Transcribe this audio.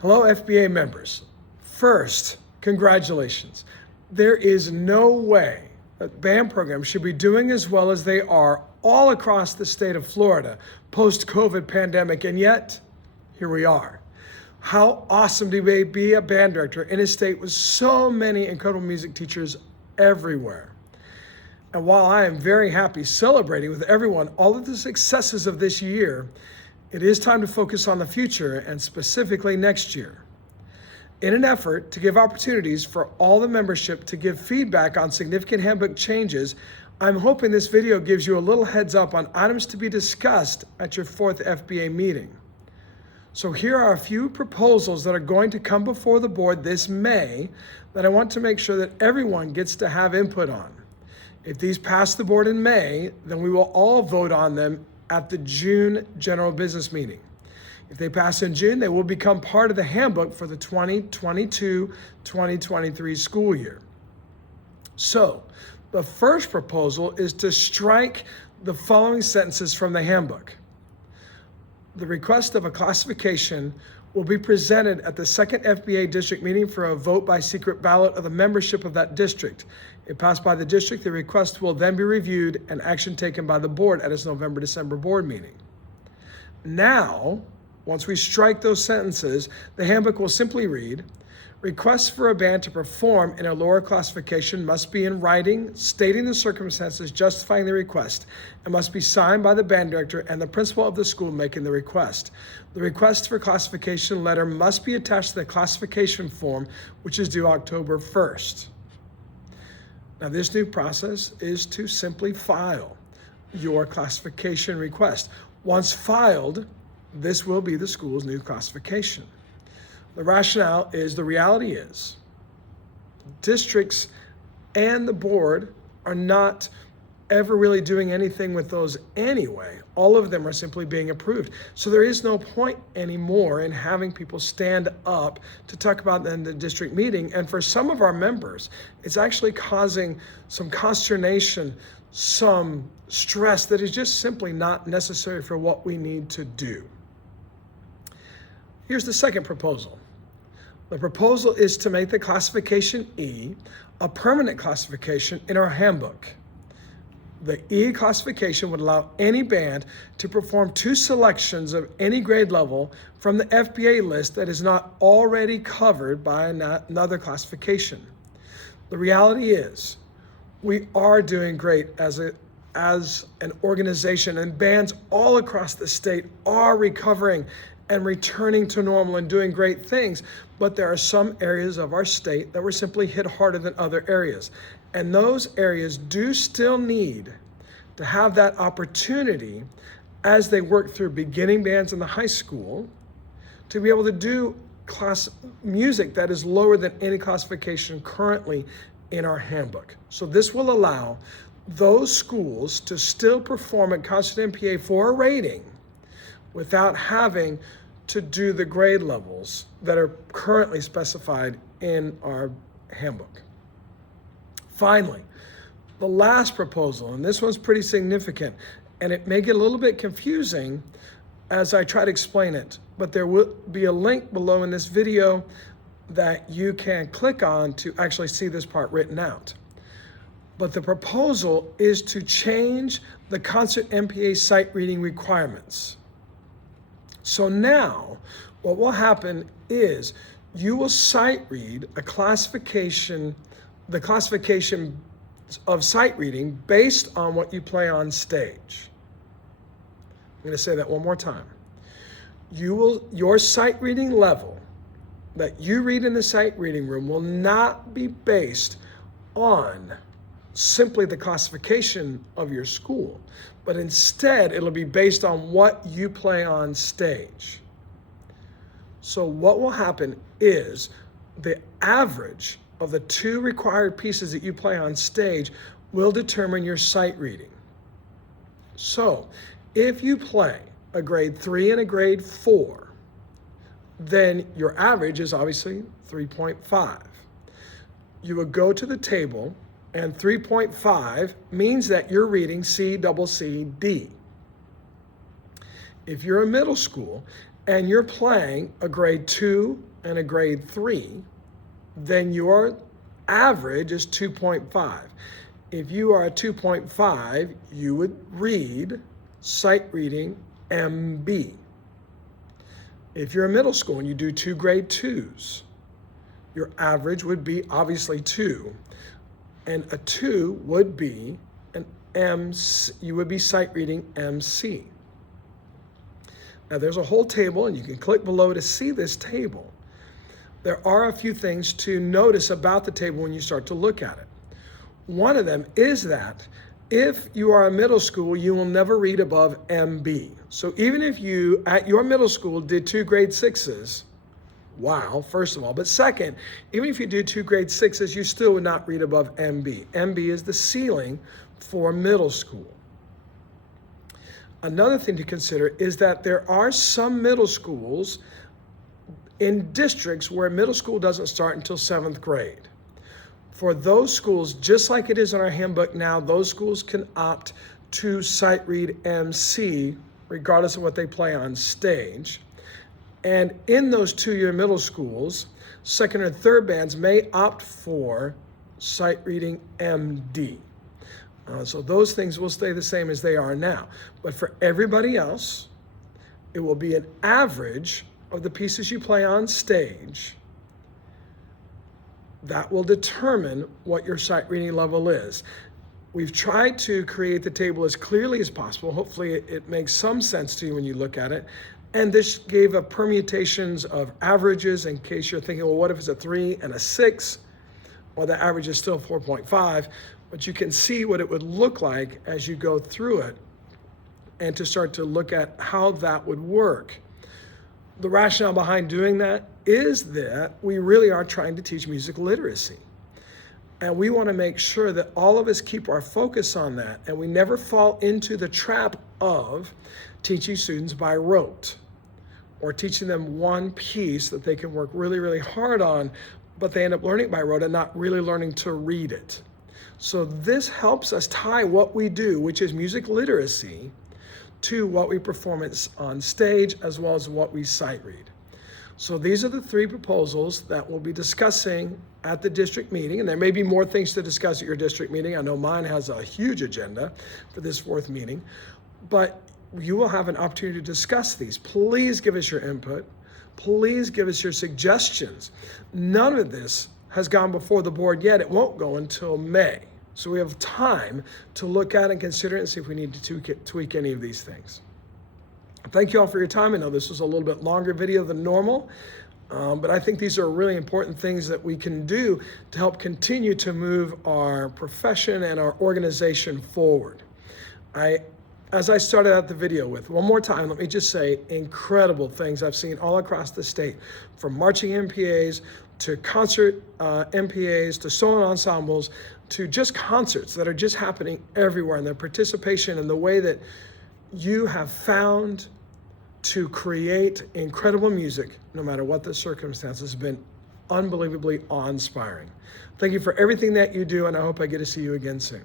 Hello, FBA members. First, congratulations. There is no way that band programs should be doing as well as they are all across the state of Florida post-COVID pandemic, and yet, here we are. How awesome to be a band director in a state with so many incredible music teachers everywhere. And while I am very happy celebrating with everyone all of the successes of this year, it is time to focus on the future and specifically next year. In an effort to give opportunities for all the membership to give feedback on significant handbook changes, I'm hoping this video gives you a little heads up on items to be discussed at your 4th FBA meeting. So here are a few proposals that are going to come before the board this May that I want to make sure that everyone gets to have input on. If these pass the board in May, then we will all vote on them at the June general business meeting. If they pass in June, they will become part of the handbook for the 2022-2023 school year. So, the first proposal is to strike the following sentences from the handbook. The request of a classification will be presented at the 2nd FBA district meeting for a vote by secret ballot of the membership of that district. If passed by the district, the request will then be reviewed and action taken by the board at its November-December board meeting. Now, once we strike those sentences, the handbook will simply read, requests for a band to perform in a lower classification must be in writing, stating the circumstances justifying the request, and must be signed by the band director and the principal of the school making the request. The request for classification letter must be attached to the classification form, which is due October 1st. Now, this new process is to simply file your classification request. Once filed, this will be the school's new classification. The rationale is, the reality is, districts and the board are not ever really doing anything with those anyway. All of them are simply being approved. So there is no point anymore in having people stand up to talk about them in the district meeting. And for some of our members, it's actually causing some consternation, some stress that is just simply not necessary for what we need to do. Here's the second proposal. The proposal is to make the classification E a permanent classification in our handbook. The E classification would allow any band to perform 2 selections of any grade level from the FBA list that is not already covered by another classification. The reality is, we are doing great as an organization, and bands all across the state are recovering and returning to normal and doing great things, but there are some areas of our state that were simply hit harder than other areas. And those areas do still need to have that opportunity as they work through beginning bands in the high school to be able to do class music that is lower than any classification currently in our handbook. So this will allow those schools to still perform at constant MPA for a rating without having to do the grade levels that are currently specified in our handbook. Finally, the last proposal, and this one's pretty significant, and it may get a little bit confusing as I try to explain it, but there will be a link below in this video that you can click on to actually see this part written out. But the proposal is to change the concert MPA sight reading requirements. So now, what will happen is you will sight read the classification of sight reading based on what you play on stage. I'm going to say that one more time. Your sight reading level that you read in the sight reading room will not be based on simply the classification of your school, but instead it'll be based on what you play on stage. So what will happen is the average of the 2 required pieces that you play on stage will determine your sight reading. So if you play a grade 3 and a grade 4, then your average is obviously 3.5. You would go to the table, and 3.5 means that you're reading C, double C, D. If you're a middle school and you're playing a grade 2 and a grade 3, then your average is 2.5. If you are a 2.5, you would read sight reading MB. If you're a middle school and you do 2 grade 2s, your average would be obviously 2. And a 2 would be an MC, you would be sight reading MC. Now there's a whole table, and you can click below to see this table. There are a few things to notice about the table when you start to look at it. One of them is that if you are a middle school, you will never read above MB. So even if you, at your middle school, did 2 grade 6s, wow, first of all. But second, even if you do 2 grade 6s, you still would not read above MB. MB is the ceiling for middle school. Another thing to consider is that there are some middle schools in districts where middle school doesn't start until 7th grade. For those schools, just like it is in our handbook now, those schools can opt to sight read MC regardless of what they play on stage. And in those 2-year middle schools, 2nd and 3rd bands may opt for sight reading MD. So those things will stay the same as they are now. But for everybody else, it will be an average of the pieces you play on stage that will determine what your sight reading level is. We've tried to create the table as clearly as possible. Hopefully it makes some sense to you when you look at it. And this gave a permutations of averages in case you're thinking, well, what if it's a 3 and a 6? Well, the average is still 4.5, but you can see what it would look like as you go through it and to start to look at how that would work. The rationale behind doing that is that we really are trying to teach music literacy. And we want to make sure that all of us keep our focus on that and we never fall into the trap of teaching students by rote or teaching them one piece that they can work really, really hard on, but they end up learning by rote and not really learning to read it. So this helps us tie what we do, which is music literacy, to what we perform on stage as well as what we sight read. So these are the 3 proposals that we'll be discussing at the district meeting, and there may be more things to discuss at your district meeting. I know mine has a huge agenda for this 4th meeting, but you will have an opportunity to discuss these. Please give us your input. Please give us your suggestions. None of this has gone before the board yet. It won't go until May. So we have time to look at and consider it and see if we need to tweak any of these things. Thank you all for your time. I know this was a little bit longer video than normal, but I think these are really important things that we can do to help continue to move our profession and our organization forward. As I started out the video with, one more time, let me just say incredible things I've seen all across the state, from marching MPAs to concert MPAs to solo ensembles to just concerts that are just happening everywhere, and their participation and the way that you have found to create incredible music, no matter what the circumstances, has been unbelievably awe-inspiring. Thank you for everything that you do, and I hope I get to see you again soon.